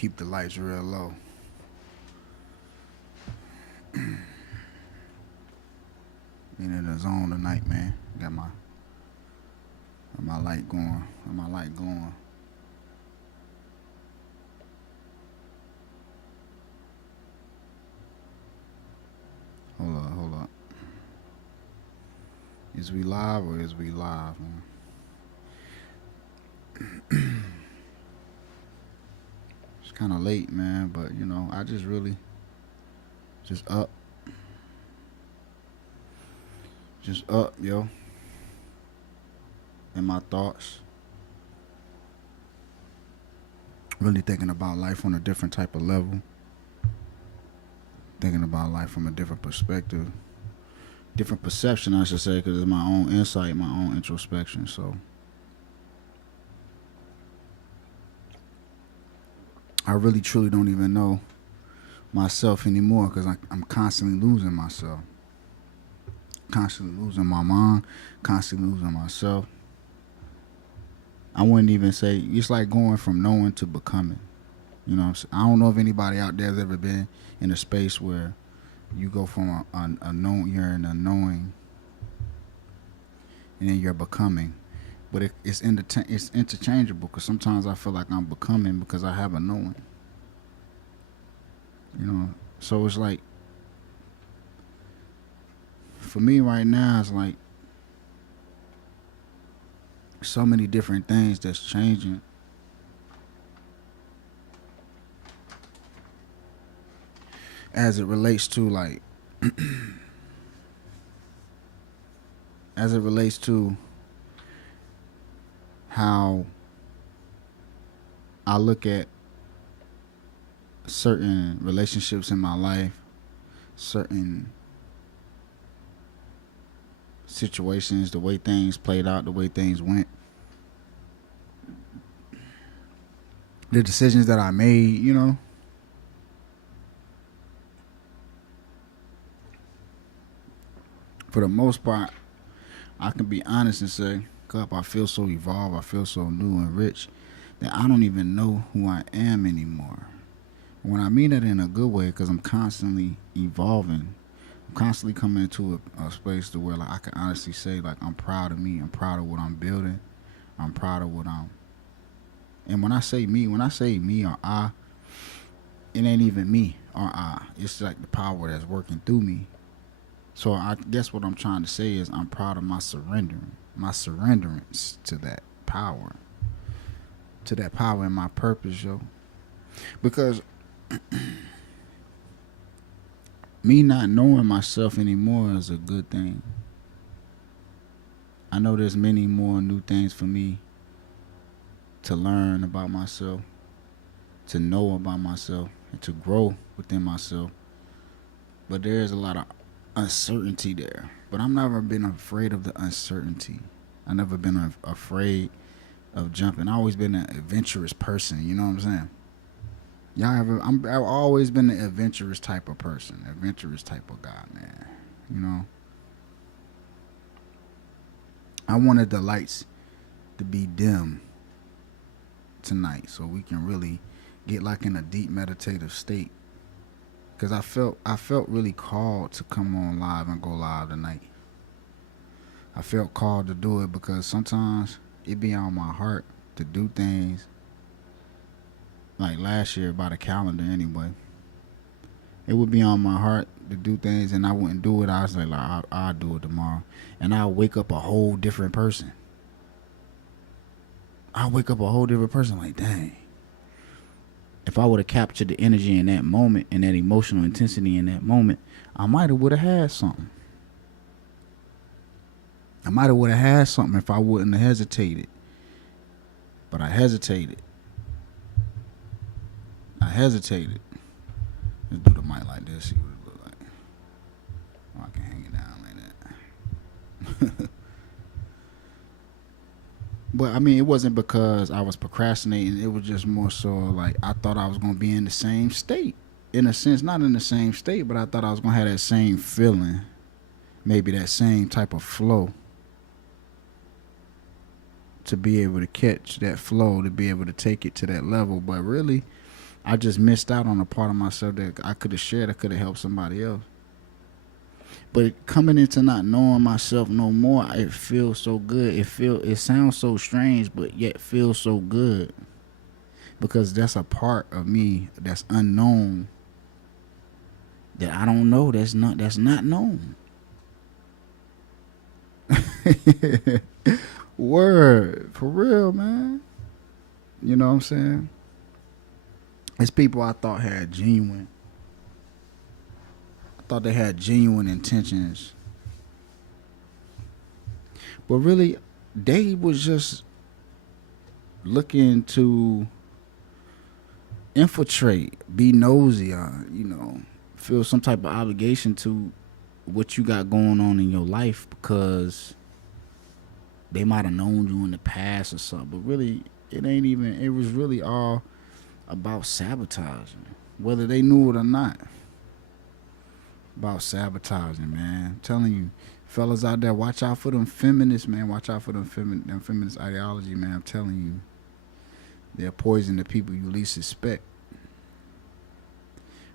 keep the lights real low. Being in the zone tonight, man. Got my light going. Got my light going. Hold up. Is we live or is we live, man? It's kind of late, man, but I just really just up, yo, in my thoughts. Really thinking about life on a different type of level. Thinking about life from a different perspective, different perception, I should say, because it's my own insight, my own introspection. So I really truly don't even know myself anymore because I'm constantly losing myself, constantly losing my mind, constantly losing myself. I wouldn't even say it's like going from knowing to becoming. You know what I'm saying? I don't know if anybody out there has ever been in a space where you go from a known, you're in a knowing, and then you're becoming. But it's interchangeable because sometimes I feel like I'm becoming because I have a knowing. So it's like for me right now, it's like so many different things that's changing as it relates to like as it relates to how I look at certain relationships in my life, certain situations, the way things played out, the way things went, the decisions that I made. For the most part, I can be honest and say, Cup, I feel so evolved, I feel so new and rich that I don't even know who I am anymore. When I mean that in a good way, because I'm constantly evolving, I'm constantly coming into a space to where like I can honestly say like I'm proud of me, I'm proud of what I'm building, I'm proud of what I'm. And when I say me or I, it ain't even me or I. It's like the power that's working through me. So I guess what I'm trying to say is I'm proud of my surrenderance to that power and my purpose, yo. Because me not knowing myself anymore is a good thing. I know there's many more new things for me to learn about myself, to know about myself, and to grow within myself. But there is a lot of uncertainty there. But I've never been afraid of the uncertainty. I've never been afraid of jumping. I've always been an adventurous person. You know what I'm saying? I've always been an adventurous type of person, adventurous type of guy, man. You know, I wanted the lights to be dim tonight so we can really get like in a deep meditative state. Cause I felt really called to come on live and go live tonight. I felt called to do it because sometimes it be on my heart to do things like last year by the calendar anyway. It would be on my heart to do things and I wouldn't do it. I was like I'll do it tomorrow. And I'll wake up a whole different person. I'll wake up a whole different person like, dang. If I would have captured the energy in that moment and that emotional intensity in that moment, I might have would have had something. I might have would have had something if I wouldn't have hesitated. But I hesitated. I hesitated. Let's do the mic like this, see what it look like. Oh, I can hang it down like that. But I mean, it wasn't because I was procrastinating. It was just more so like I thought I was gonna be in the same state. In a sense, not in the same state, but I thought I was gonna have that same feeling, maybe that same type of flow, to be able to catch that flow, to be able to take it to that level. But really, I just missed out on a part of myself that I could have shared. I could have helped somebody else. But coming into not knowing myself no more, it feels so good. It sounds so strange, but yet feels so good because that's a part of me that's unknown that I don't know. That's not known. Word for real, man. You know what I'm saying? It's people I thought had genuine. I thought they had genuine intentions, but really, they was just looking to infiltrate, be nosy, feel some type of obligation to what you got going on in your life because they might have known you in the past or something. But really, it ain't even. It was really all about sabotaging, whether they knew it or not. About sabotaging, man. I'm telling you, fellas out there, watch out for them feminists, man. Watch out for them feminist ideology, man. I'm telling you, they're poison the people you least suspect.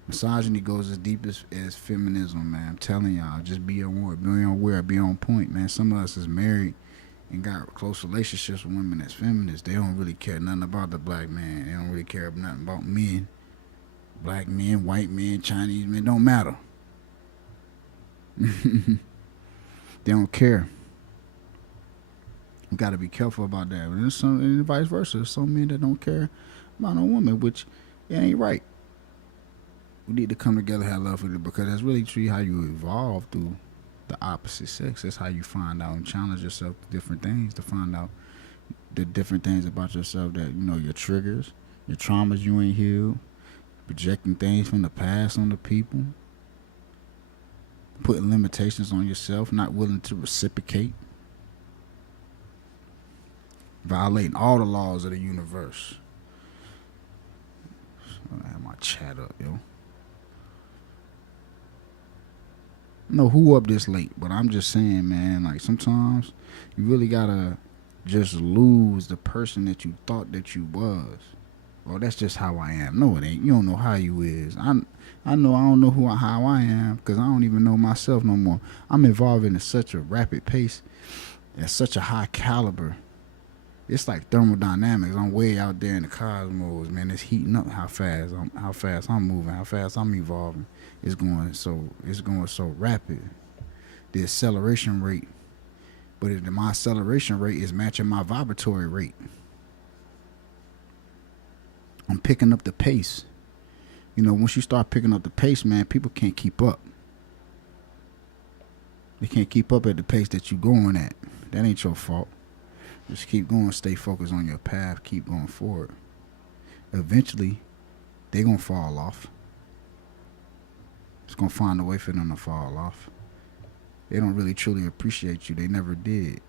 Misogyny goes as deep as feminism, man. I'm telling y'all, just be on point, man. Some of us is married and got close relationships with women that's feminists. They don't really care nothing about the black man. They don't really care nothing about men. Black men, white men, Chinese men, don't matter. They don't care. We got to be careful about that. And vice versa. There's some men that don't care about no woman, which it ain't right. We need to come together, have love for it, because that's really true how you evolve through the opposite sex. That's how you find out and challenge yourself to different things, to find out the different things about yourself that, your triggers, your traumas you ain't healed, projecting things from the past on the people, putting limitations on yourself, not willing to reciprocate, violating all the laws of the universe. So I have my chat up, yo. Know who up this late, but I'm just saying, man, like sometimes you really gotta just lose the person that you thought that you was. Well, that's just how I am. No, it ain't. You don't know how you is. I know I don't know how I am because I don't even know myself no more. I'm evolving at such a rapid pace, at such a high caliber. It's like thermodynamics. I'm way out there in the cosmos, man. It's heating up how fast I'm moving, how fast I'm evolving. It's going so rapid. The acceleration rate, but my acceleration rate is matching my vibratory rate. I'm picking up the pace. Once you start picking up the pace, man, people can't keep up. They can't keep up at the pace that you're going at. That ain't your fault. Just keep going, stay focused on your path, keep going forward. Eventually, they gonna fall off. It's gonna find a way for them to fall off. They don't really truly appreciate you. They never did.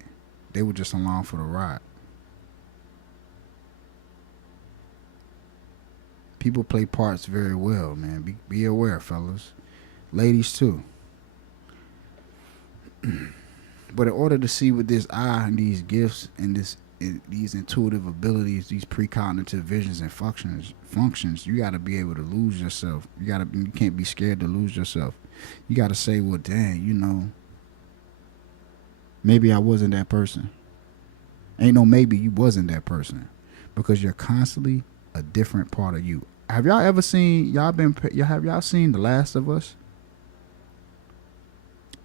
They were just along for the ride. People play parts very well, man. Be aware, fellas. Ladies, too. But in order to see with this eye and these gifts and these intuitive abilities, these precognitive visions and functions, you got to be able to lose yourself. You can't be scared to lose yourself. You got to say, well, dang, maybe I wasn't that person. Ain't no maybe you wasn't that person, because you're constantly a different part of you. Have y'all ever seen have y'all seen The Last of Us?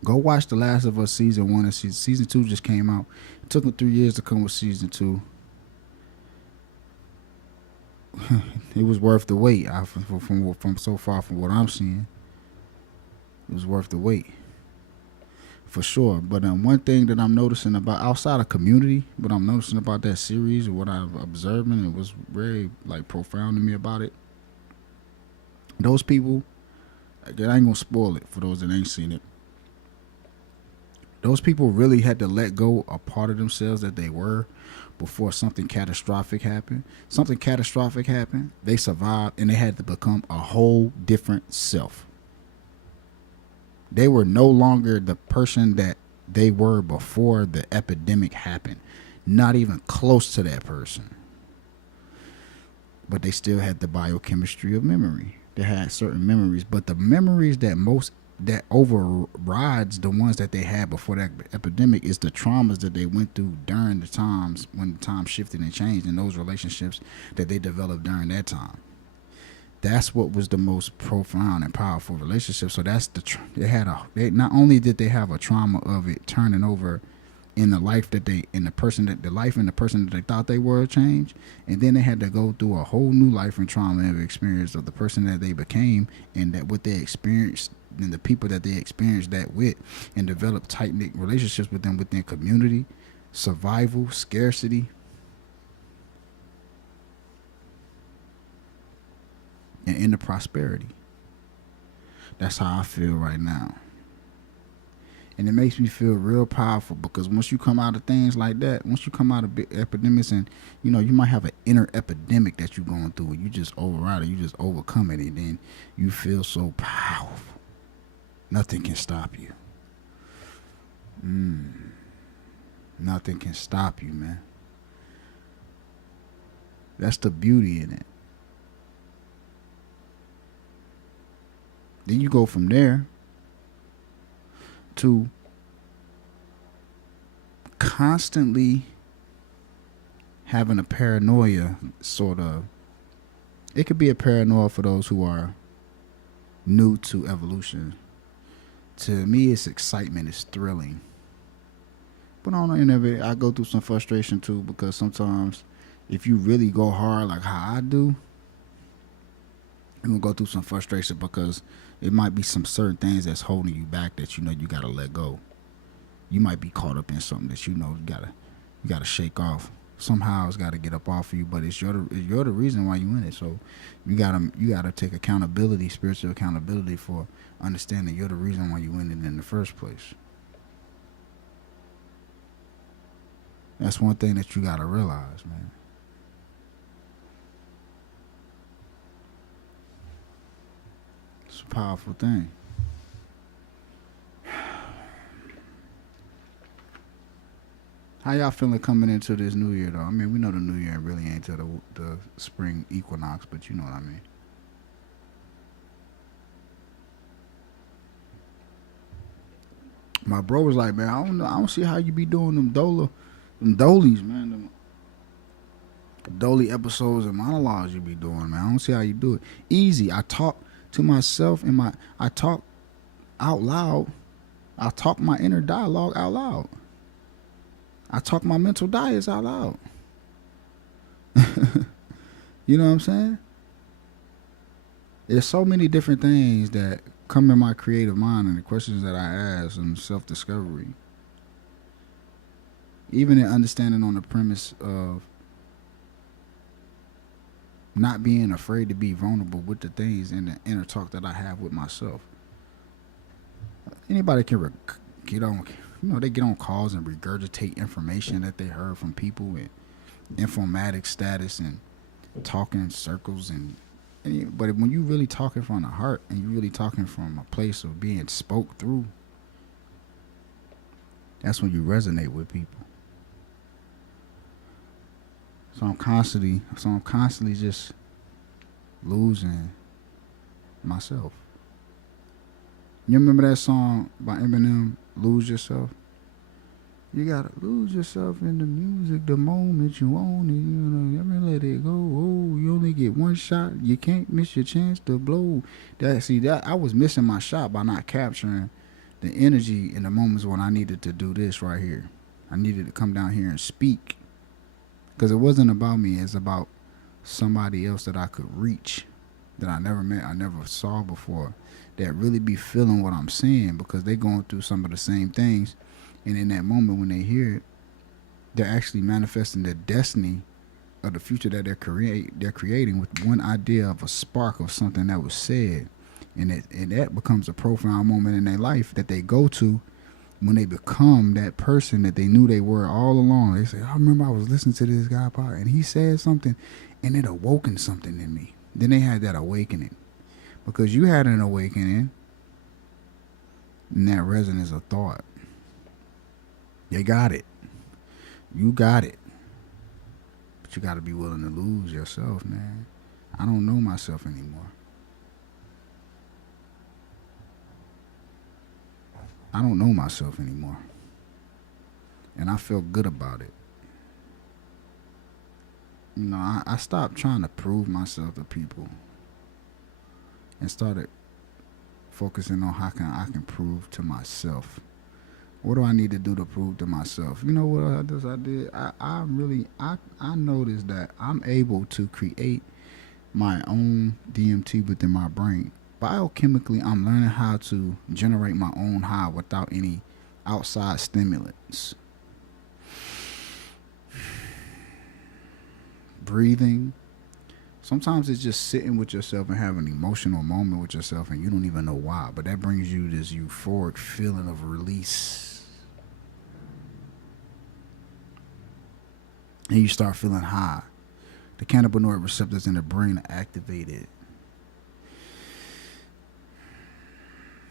Go watch The Last of Us season 1 and season 2 just came out. It took them 3 years to come with season 2. It was worth the wait. From so far from what I'm seeing, it was worth the wait for sure. But one thing that I'm noticing about outside of Community, what I'm noticing about that series, what I've observed, and it was very profound to me about it. Those people, I ain't gonna spoil it for those that ain't seen it. Those people really had to let go a part of themselves that they were before something catastrophic happened. Something catastrophic happened. They survived and they had to become a whole different self. They were no longer the person that they were before the epidemic happened. Not even close to that person. but they still had the biochemistry of memory. They had certain memories, but the memories that overrides the ones that they had before that epidemic is the traumas that they went through during the times when time shifted and changed, and those relationships that they developed during that time. That's what was the most profound and powerful relationship. So that's they not only did they have a trauma of it turning over in the life that they in the person that the life and the person that they thought they were changed, and then they had to go through a whole new life and trauma and experience of the person that they became, and that what they experienced and the people that they experienced that with, and develop tight knit relationships with them within community, survival, scarcity, and into prosperity. That's how I feel right now. And it makes me feel real powerful, because once you come out of things like that, once you come out of big epidemics, and you might have an inner epidemic that you're going through, and you just override it, you just overcome it, and then you feel so powerful. Nothing can stop you. Nothing can stop you, man. That's the beauty in it. Then you go from there to constantly having a paranoia, sort of. It could be a paranoia for those who are new to evolution. To me, it's excitement, it's thrilling. But on the end of it, I go through some frustration too, because sometimes if you really go hard like how I do, you're gonna go through some frustration, because it might be some certain things that's holding you back that you gotta let go. You might be caught up in something that you gotta shake off. Somehow it's gotta get up off of you, but you're the reason why you in it. So you gotta take accountability, spiritual accountability, for understanding you're the reason why you in it in the first place. That's one thing that you gotta realize, man. It's a powerful thing. How y'all feeling coming into this new year, though? I mean, we know the new year really ain't till the spring equinox, but you know what I mean. My bro was like, man, I don't know, I don't see how you be doing them dolies, man. Them dolly episodes and monologues you be doing, man. I don't see how you do it. Easy. I talk to myself I talk out loud. I talk my inner dialogue out loud. I talk my mental diets out loud. You know what I'm saying? There's so many different things that come in my creative mind, and the questions that I ask, and self-discovery. Even in understanding on the premise of not being afraid to be vulnerable with the things in the inner talk that I have with myself. Anybody can get on, they get on calls and regurgitate information that they heard from people with informatic status and talking in circles, but when you really talking from the heart, and you really talking from a place of being spoke through, that's when you resonate with people. So I'm constantly just losing myself. You remember that song by Eminem, Lose Yourself? You gotta lose yourself in the music the moment you own it. Never let it go. Oh, you only get one shot. You can't miss your chance to blow. That I was missing my shot by not capturing the energy in the moments when I needed to do this right here. I needed to come down here and speak. Because it wasn't about me. It's about somebody else that I could reach, that I never met, I never saw before, that really be feeling what I'm saying, because they going through some of the same things. And in that moment when they hear it, they're actually manifesting the destiny of the future that they're creating with one idea of a spark of something that was said. And that becomes a profound moment in their life that they go to when they become that person that they knew they were all along. They say, I remember I was listening to this guy and he said something, and it awoken something in me. Then they had that awakening. Because you had an awakening, and that resonance of thought. You got it. You got it. But you got to be willing to lose yourself, man. I don't know myself anymore. I don't know myself anymore. And I feel good about it. I stopped trying to prove myself to people and started focusing on how can I can prove to myself. What do I need to do to prove to myself? You know what I did? I noticed that I'm able to create my own DMT within my brain. Biochemically, I'm learning how to generate my own high without any outside stimulants. Breathing. Sometimes it's just sitting with yourself and having an emotional moment with yourself and you don't even know why, but that brings you this euphoric feeling of release. And you start feeling high. The cannabinoid receptors in the brain are activated.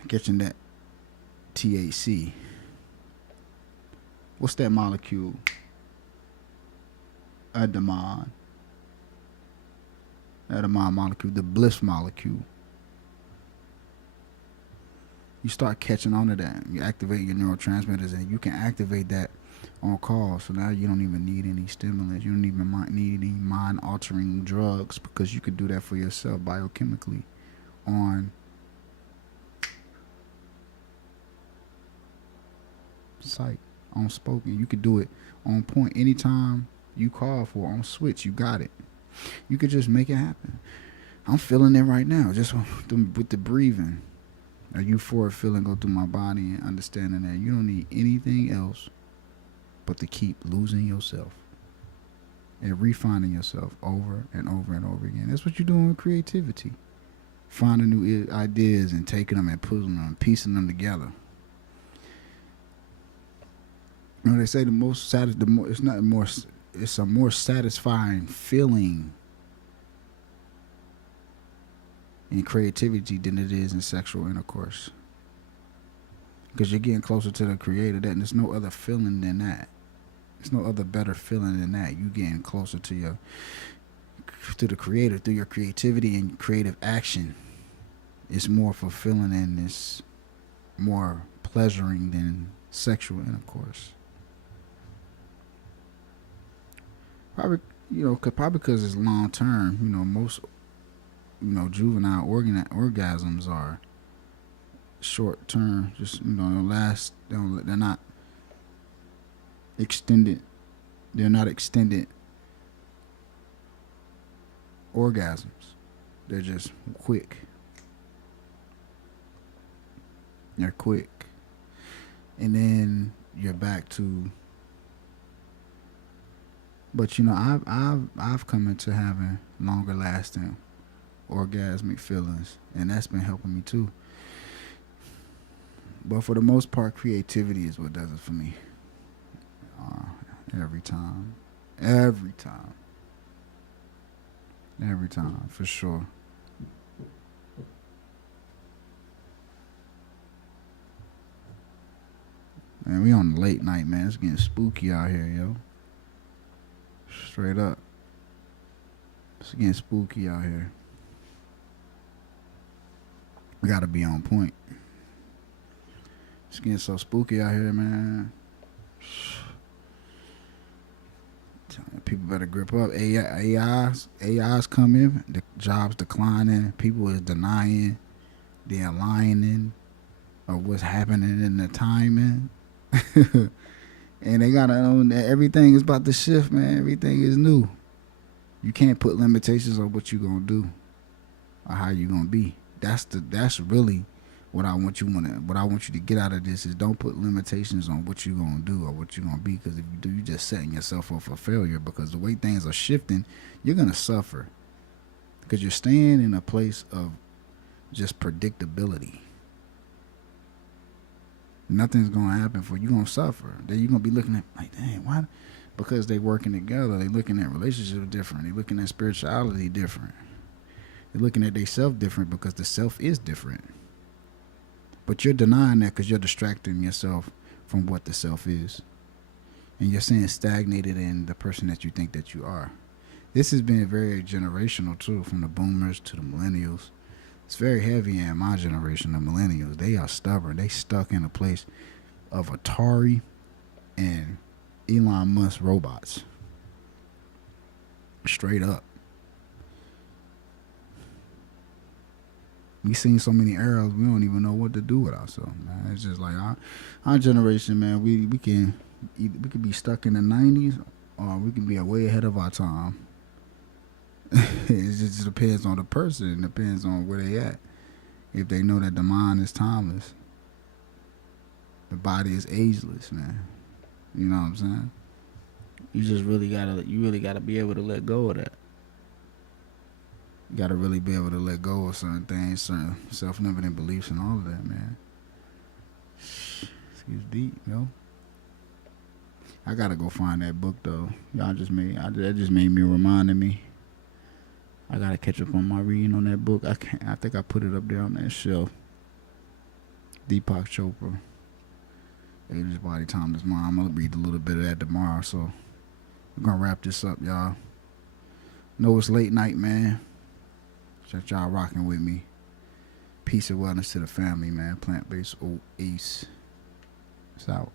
Catching that THC. What's that molecule? Edamine. Edamine molecule, the bliss molecule. You start catching on to that. You activate your neurotransmitters, and you can activate that on call. So now you don't even need any stimulants. You don't even need any mind-altering drugs because you could do that for yourself biochemically on site, on spoken. You could do it on point anytime you call for on switch. You got it. You could just make it happen. I'm feeling it right now, just with the breathing. A euphoric feeling go through my body and understanding that you don't need anything else but to keep losing yourself and refining yourself over and over and over again. That's what you're doing with creativity. Finding new ideas and taking them and putting them and piecing them together. You know, they say it's a more satisfying feeling in creativity than it is in sexual intercourse. Because you're getting closer to the creator. There's no other feeling than that. There's no other better feeling than that. You getting closer to the creator through your creativity and creative action. It's more fulfilling and it's more pleasuring than sexual intercourse. Probably because it's long term. Most juvenile orgasms are short term. Just last. They're not extended. They're not extended orgasms. They're just quick. They're quick, and then you're back to. But I've come into having longer lasting orgasmic feelings, and that's been helping me too. But for the most part, creativity is what does it for me. Every time, for sure. Man, we on the late night, man. It's getting spooky out here, yo. Straight up. It's getting spooky out here. We gotta be on point. It's getting so spooky out here, man. People better grip up. AI's coming. The jobs declining. People is denying the aligning of what's happening in the timing. And they gotta own that everything is about to shift, man. Everything is new. You can't put limitations on what you gonna do or how you gonna be. That's really what I want you to get out of this is don't put limitations on what you gonna do or what you gonna be, because if you do, you're just setting yourself up for failure, because the way things are shifting, you're gonna suffer because you're staying in a place of just predictability. Nothing's gonna happen for you. You're gonna suffer. Then you're gonna be looking at like, dang, why? Because they working together. They looking at relationships different. They looking at spirituality different. They're looking at themselves different because the self is different. But you're denying that because you're distracting yourself from what the self is, and you're staying stagnated in the person that you think that you are. This has been very generational too, from the boomers to the millennials. It's very heavy in my generation, the millennials. They are stubborn. They stuck in a place of Atari and Elon Musk robots. Straight up. We seen so many eras, we don't even know what to do with ourselves, man. It's just like our generation, man. We could be stuck in the '90s, or we could be way ahead of our time. It just depends on the person. It depends on where they at. If they know that the mind is timeless, the body is ageless, man. You know what I'm saying? You really gotta be able to let go of that. You gotta really be able to let go of certain things, certain self-limiting beliefs, and all of that, man. It's deep, yo. I gotta go find that book though. That just made me reminded me. I gotta catch up on my reading on that book. I can't. I think I put it up there on that shelf. Deepak Chopra. Age is Body, Time is Mind. I'm gonna read a little bit of that tomorrow. So we're gonna wrap this up, y'all. Know it's late night, man. Just y'all rocking with me. Peace and wellness to the family, man. Plant based oat ace. It's out.